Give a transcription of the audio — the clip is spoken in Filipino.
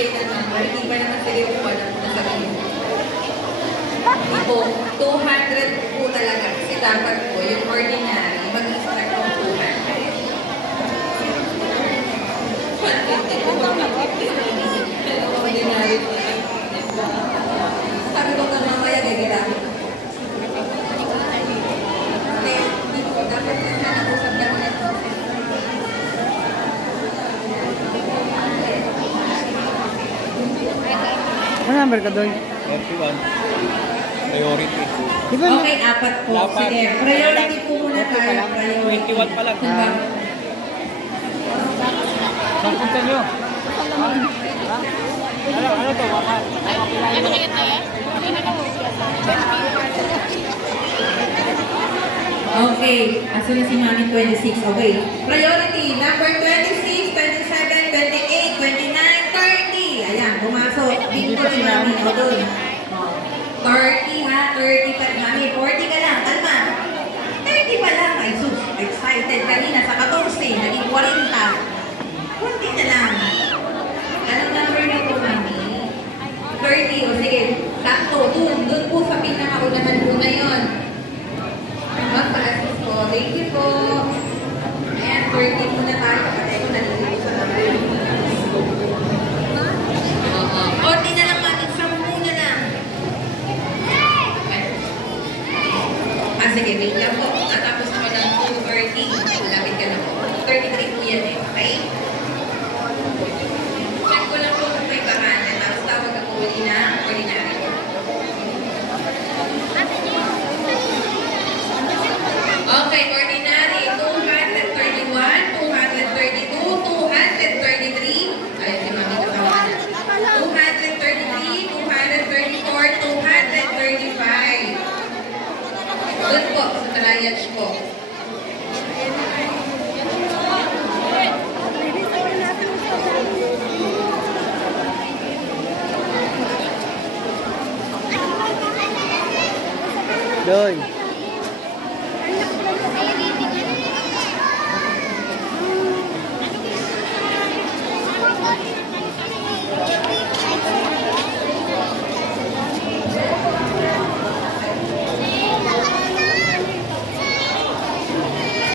magbigay ng number, hindi pa naman sige kung wala mo na sabihin. Ipo, 200 po talaga. Kasi dapat po, yung ordinary, mag-start po 200. 150 po, 150. Pero ordinary po. Sabi ko na mamaya, gagawin. Hindi po, dapat na nag-usap ka muna. Ano number ka doon? 41. Priority. Di ba? Okay, apat po. Apat. Sige, priority po muna tayo. Priority. 21 pa lang. Diba? Saan punta nyo? Ano to? Okay, aso na si Mami 26. Okay. Priority, number 26, 27, 28, 29, 30. Ayan, pumasok. Dito si Mami. O doon. 30 ha, 30 pa. Mami, 40 ka lang. Kalma. 30 pa lang. Ay, sus. Excited kanina sa 14. Naging 40. Kunti na lang. Anong number na po, Mami? 30. O sige, sakto. Doon po sa pinakaunahan po na yun. Magpa-assist po. Thank you po. Ayan, 30 muna tayo. Kapatay ko nalilito sa number. Konti na lang, Mami. 10 na lang. Sige, wait lang po. Natapos ako ng 2:30. Malapit ka na po. 33 po yan eh. Okay? Check ko lang po kung may pangalan. Tapos tawag ako uli na ordinary. Okay, ordinary. 231, 232, 233. Ayun, si Mami kasama na. 233, 234, 235. Doon po, sa Talayach po. Doon.